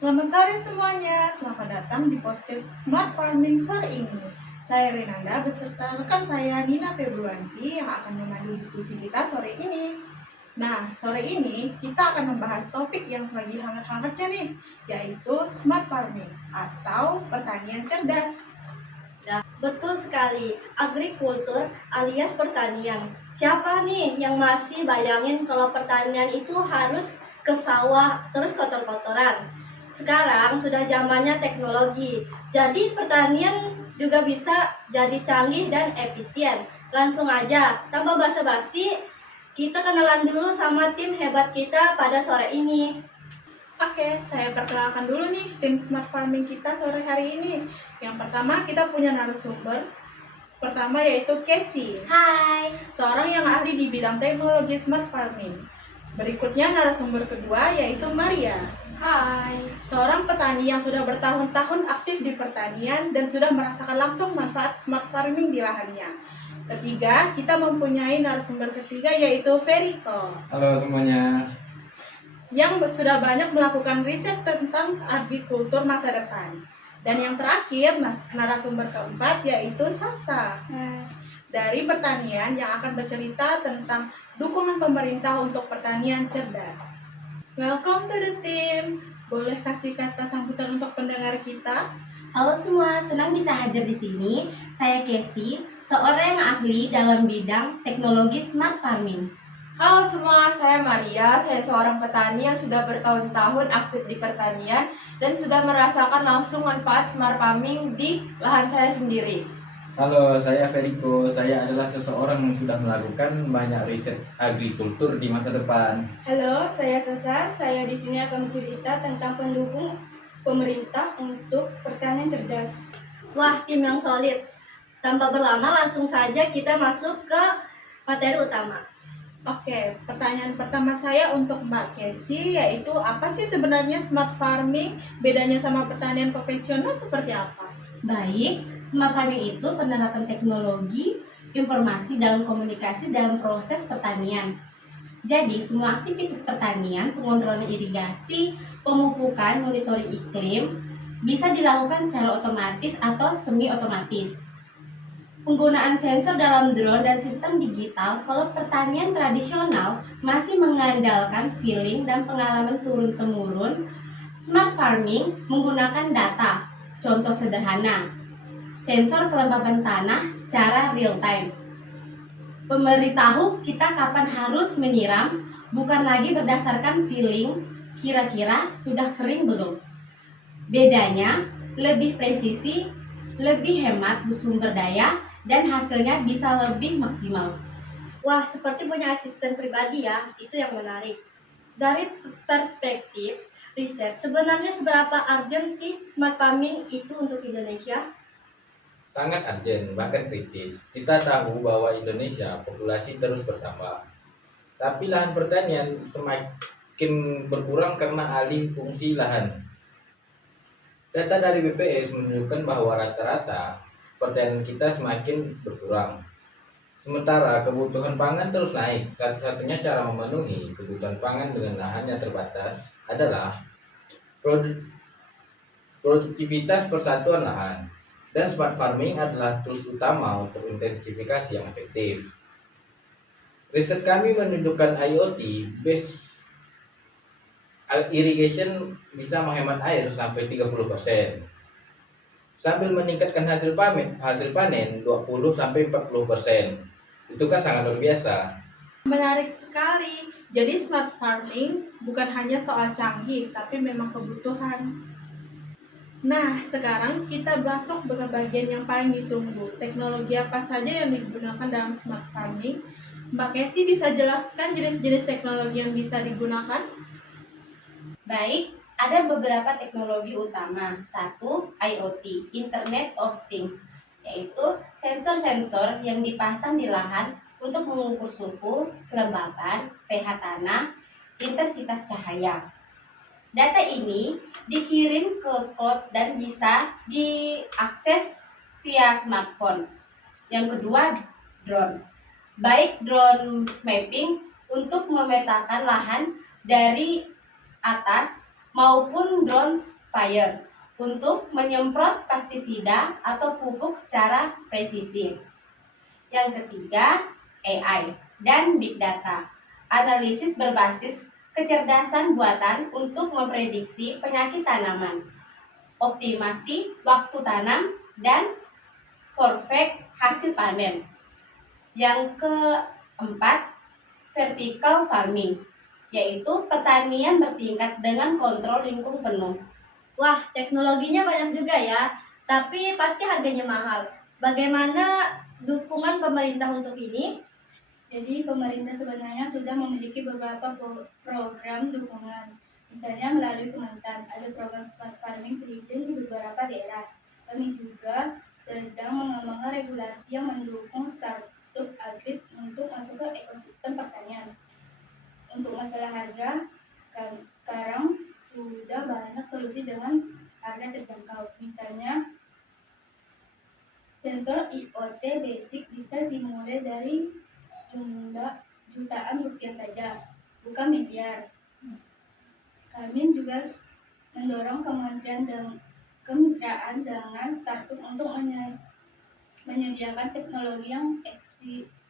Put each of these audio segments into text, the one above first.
Selamat sore semuanya, selamat datang di podcast Smart Farming sore ini. Saya Renanda beserta rekan saya Nina Februanti yang akan memandu diskusi kita sore ini. Nah, sore ini kita akan membahas topik yang lagi hangat-hangatnya nih, yaitu Smart Farming atau pertanian cerdas. Betul sekali, agrikultur alias pertanian. Siapa nih yang masih bayangin kalau pertanian itu harus ke sawah terus kotor-kotoran? Sekarang sudah zamannya teknologi, jadi pertanian juga bisa jadi canggih dan efisien. Langsung aja, tanpa basa-basi, kita kenalan dulu sama tim hebat kita pada sore ini. Oke, saya perkenalkan dulu nih tim Smart Farming kita sore hari ini. Yang pertama kita punya narasumber. Pertama yaitu Casey, Hai. seorang yang ahli di bidang teknologi Smart Farming. Berikutnya narasumber kedua yaitu Maria, Hai. seorang petani yang sudah bertahun-tahun aktif di pertanian dan sudah merasakan langsung manfaat Smart Farming di lahannya. Ketiga, kita mempunyai narasumber ketiga yaitu Veriko, Halo semuanya. yang sudah banyak melakukan riset tentang agrikultur masa depan. Dan yang terakhir, narasumber keempat yaitu Sasa, dari pertanian yang akan bercerita tentang dukungan pemerintah untuk pertanian cerdas. Welcome to the team. Boleh kasih kata sambutan untuk pendengar kita? Halo semua, senang bisa hadir di sini. Saya Casey, seorang yang ahli dalam bidang teknologi smart farming. Halo semua, saya Maria. Saya seorang petani yang sudah bertahun-tahun aktif di pertanian dan sudah merasakan langsung manfaat smart farming di lahan saya sendiri. Halo, saya Veriko. Saya adalah seseorang yang sudah melakukan banyak riset agrikultur di masa depan. Halo, saya Sasa. Saya di sini akan bercerita tentang pendukung pemerintah untuk pertanian cerdas. Wah, tim yang solid. Tanpa berlama, langsung saja kita masuk ke materi utama. Oke, pertanyaan pertama saya untuk Mbak Casey yaitu apa sih sebenarnya smart farming? Bedanya sama pertanian konvensional seperti apa? Baik, smart farming itu penerapan teknologi, informasi dalam komunikasi dalam proses pertanian. Jadi, semua aktivitas pertanian, pengontrolan irigasi, pemupukan, monitoring iklim, bisa dilakukan secara otomatis atau semi-otomatis. Penggunaan sensor dalam drone dan sistem digital, kalau pertanian tradisional masih mengandalkan feeling dan pengalaman turun-temurun, smart farming menggunakan data. Contoh sederhana, sensor kelembaban tanah secara real time. Memberitahu kita kapan harus menyiram, bukan lagi berdasarkan feeling, kira-kira sudah kering belum. Bedanya, lebih presisi, lebih hemat sumber daya, dan hasilnya bisa lebih maksimal. Wah, seperti punya asisten pribadi ya, itu yang menarik. Dari perspektif riset, sebenarnya seberapa urgent sih smart farming itu untuk Indonesia? Sangat urgent, bahkan kritis. Kita tahu bahwa Indonesia populasi terus bertambah. Tapi lahan pertanian semakin berkurang karena alih fungsi lahan. Data dari BPS menunjukkan bahwa rata-rata pertanian kita semakin berkurang. Sementara kebutuhan pangan terus naik. Satu-satunya cara memenuhi kebutuhan pangan dengan lahan yang terbatas adalah produktivitas persatuan lahan. Dan smart farming adalah tools utama untuk intensifikasi yang efektif. Riset kami menunjukkan IoT based irrigation bisa menghemat air sampai 30%. Sambil meningkatkan hasil panen 20-40%. Itu kan sangat luar biasa. Menarik sekali. Jadi smart farming bukan hanya soal canggih, tapi memang kebutuhan. Nah, sekarang kita masuk ke bagian yang paling ditunggu. Teknologi apa saja yang digunakan dalam smart farming? Mbak Kesi bisa jelaskan jenis-jenis teknologi yang bisa digunakan? Baik, ada beberapa teknologi utama. Satu, IoT, Internet of Things, yaitu sensor-sensor yang dipasang di lahan untuk mengukur suhu, kelembapan, pH tanah, intensitas cahaya. Data ini dikirim ke cloud dan bisa diakses via smartphone. Yang kedua, drone. Baik drone mapping untuk memetakan lahan dari atas maupun drone sprayer untuk menyemprot pestisida atau pupuk secara presisi. Yang ketiga, AI dan Big Data. Analisis berbasis kecerdasan buatan untuk memprediksi penyakit tanaman, optimasi waktu tanam, dan forecast hasil panen. Yang keempat, vertical farming, yaitu pertanian bertingkat dengan kontrol lingkung penuh. Wah, teknologinya banyak juga ya, tapi pasti harganya mahal. Bagaimana dukungan pemerintah untuk ini? Jadi pemerintah sebenarnya sudah memiliki beberapa program dukungan. Misalnya melalui Kementan, ada program smart farming perizinan di beberapa daerah. Kami juga sedang mengembangkan regulasi yang mendukung startup agri untuk masuk ke ekosistem pertanian. Untuk masalah harga, sekarang sudah banyak solusi dengan harga terjangkau. Misalnya, sensor IoT basic bisa dimulai dari jumlah jutaan rupiah saja, bukan miliar. Kami juga mendorong kementerian dan kemitraan dengan startup untuk menyediakan teknologi yang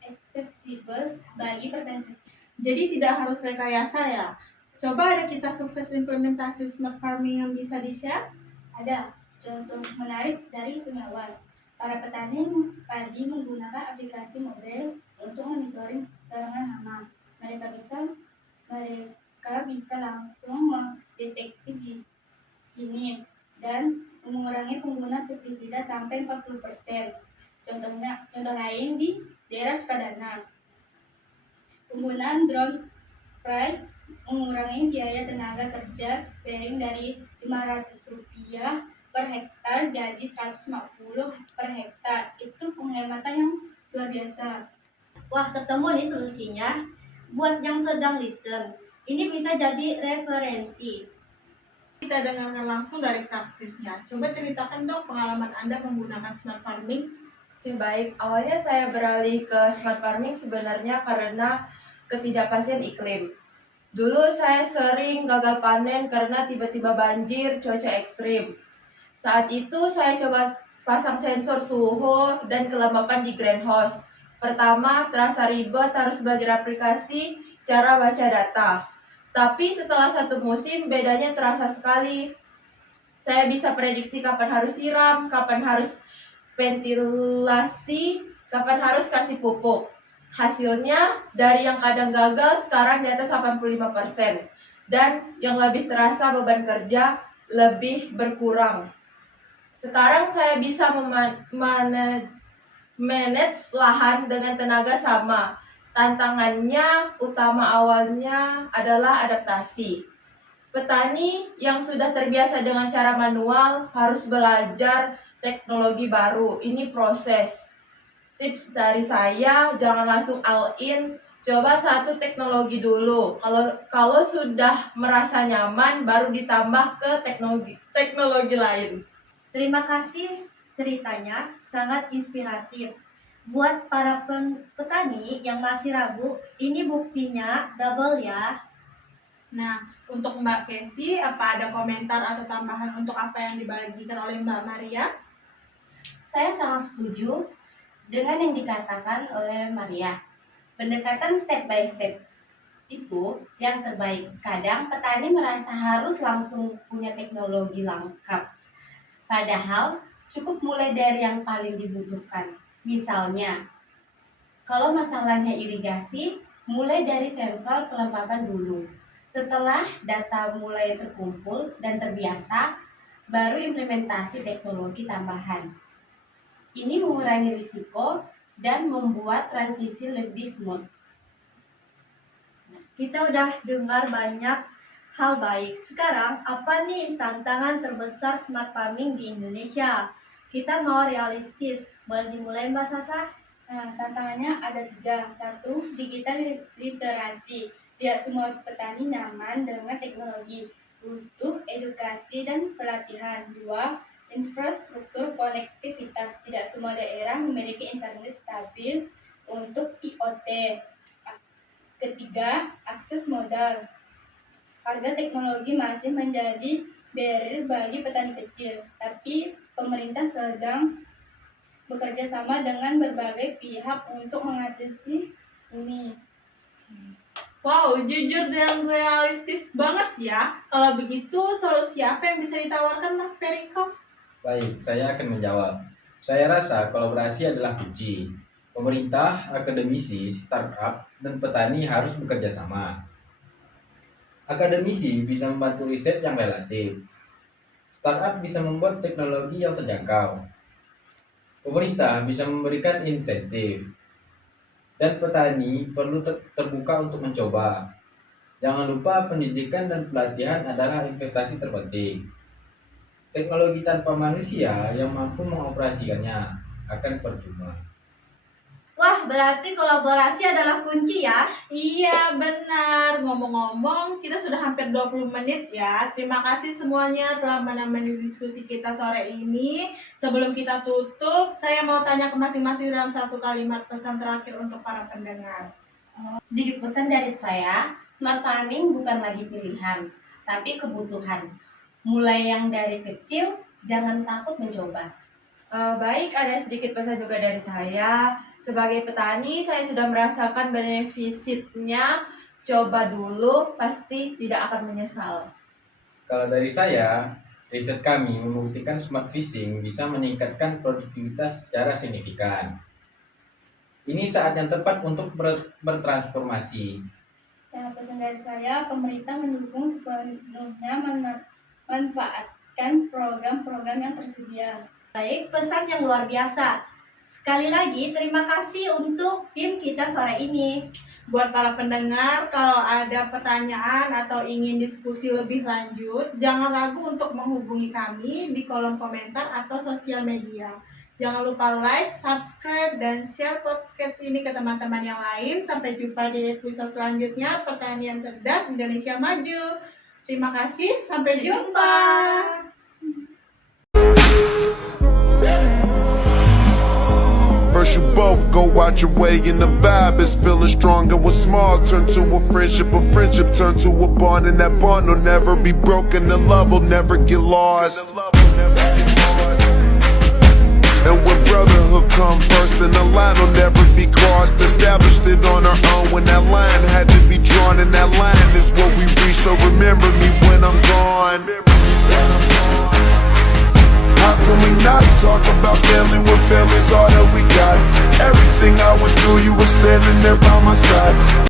aksesibel bagi petani. Jadi tidak harus rekayasa ya. Coba ada kisah sukses implementasi smart farming yang bisa di-share? Ada contoh menarik dari Sumawa. Para petani padi menggunakan aplikasi mobile untuk monitoring serangan hama. Mereka bisa langsung mendeteksi dini dan mengurangi penggunaan pestisida sampai 40%. Contoh lain di daerah Sukadana. Penggunaan drone spray mengurangi biaya tenaga kerja spraying dari Rp500 per hektar jadi 150 per hektar. Itu penghematan yang luar biasa. Wah, ketemu nih solusinya. Buat yang sedang listen, ini bisa jadi referensi. Kita dengarkan langsung dari praktisnya. Coba ceritakan dong pengalaman Anda menggunakan smart farming. Oke, baik. Awalnya saya beralih ke smart farming sebenarnya karena ketidakpastian iklim. Dulu saya sering gagal panen karena tiba-tiba banjir, cuaca ekstrim. Saat itu saya coba pasang sensor suhu dan kelembapan di greenhouse. Pertama, terasa ribet, harus belajar aplikasi, cara baca data. Tapi setelah satu musim, bedanya terasa sekali. Saya bisa prediksi kapan harus siram, kapan harus ventilasi, kapan harus kasih pupuk. Hasilnya, dari yang kadang gagal, sekarang di atas 85%. Dan yang lebih terasa beban kerja lebih berkurang. Sekarang saya bisa manage lahan dengan tenaga sama. Tantangannya utama awalnya adalah adaptasi. Petani yang sudah terbiasa dengan cara manual harus belajar teknologi baru. Ini proses. Tips dari saya, jangan langsung all in. Coba satu teknologi dulu. Kalau sudah merasa nyaman, baru ditambah ke teknologi lain. Terima kasih, ceritanya sangat inspiratif. Buat para petani yang masih ragu, ini buktinya double ya. Nah, untuk Mbak Kesi, apa ada komentar atau tambahan untuk apa yang dibagikan oleh Mbak Maria? Saya sangat setuju dengan yang dikatakan oleh Maria. Pendekatan step by step itu yang terbaik. Kadang petani merasa harus langsung punya teknologi lengkap. Padahal cukup mulai dari yang paling dibutuhkan. Misalnya, kalau masalahnya irigasi, mulai dari sensor kelembapan dulu. Setelah data mulai terkumpul dan terbiasa, baru implementasi teknologi tambahan. Ini mengurangi risiko dan membuat transisi lebih smooth. kita udah dengar banyak hal baik. Sekarang, apa nih tantangan terbesar smart farming di Indonesia? Kita mau realistis. Boleh dimulai, Mbak Sasa? Nah, tantangannya ada 3. 1. Digital literasi. Tidak semua petani nyaman dengan teknologi. Butuh edukasi dan pelatihan. 2. Infrastruktur konektivitas. Tidak semua daerah memiliki internet stabil untuk IoT. 3. Akses modal. Harga teknologi masih menjadi barrier bagi petani kecil, tapi pemerintah sedang bekerja sama dengan berbagai pihak untuk mengatasi ini. Wow, jujur dan realistis banget ya. Kalau begitu, solusi apa yang bisa ditawarkan Mas Periko? Baik, saya akan menjawab. Saya rasa kolaborasi adalah kunci. Pemerintah, akademisi, startup, dan petani harus bekerja sama. Akademisi bisa membantu riset yang relatif. Startup bisa membuat teknologi yang terjangkau. Pemerintah bisa memberikan insentif. Dan petani perlu terbuka untuk mencoba. Jangan lupa pendidikan dan pelatihan adalah investasi terpenting. Teknologi tanpa manusia yang mampu mengoperasikannya akan percuma. Wah, berarti kolaborasi adalah kunci ya. Iya, benar. Ngomong-ngomong, kita sudah hampir 20 menit ya. Terima kasih semuanya telah menemani diskusi kita sore ini. Sebelum kita tutup, saya mau tanya ke masing-masing dalam 1 kalimat pesan terakhir untuk para pendengar. Sedikit pesan dari saya, smart farming bukan lagi pilihan, tapi kebutuhan. Mulai yang dari kecil, jangan takut mencoba. Baik, ada sedikit pesan juga dari saya. Sebagai petani, saya sudah merasakan benefitnya. Coba dulu, pasti tidak akan menyesal. Kalau dari saya, riset kami membuktikan smart fishing bisa meningkatkan produktivitas secara signifikan. Ini saat yang tepat untuk bertransformasi. Nah, pesan dari saya, pemerintah mendukung sepenuhnya memanfaatkan program-program yang tersedia. Baik, pesan yang luar biasa. Sekali lagi, terima kasih untuk tim kita sore ini. Buat para pendengar, kalau ada pertanyaan atau ingin diskusi lebih lanjut, jangan ragu untuk menghubungi kami di kolom komentar atau sosial media. Jangan lupa like, subscribe, dan share podcast ini ke teman-teman yang lain. Sampai jumpa di episode selanjutnya, Pertanian Cerdas Indonesia Maju. Terima kasih, sampai jumpa. First you both go out your way and the vibe is feeling stronger. What's small turn to a friendship turn to a bond, and that bond will never be broken. The love will never get lost. And when brotherhood come first, then the line will never be crossed. Established it on our own when that line had to be drawn, and that line is what we reach. So remember me when I'm gone. How can we not talk about family when family's all that we got? Everything I went through, you were standing there by my side.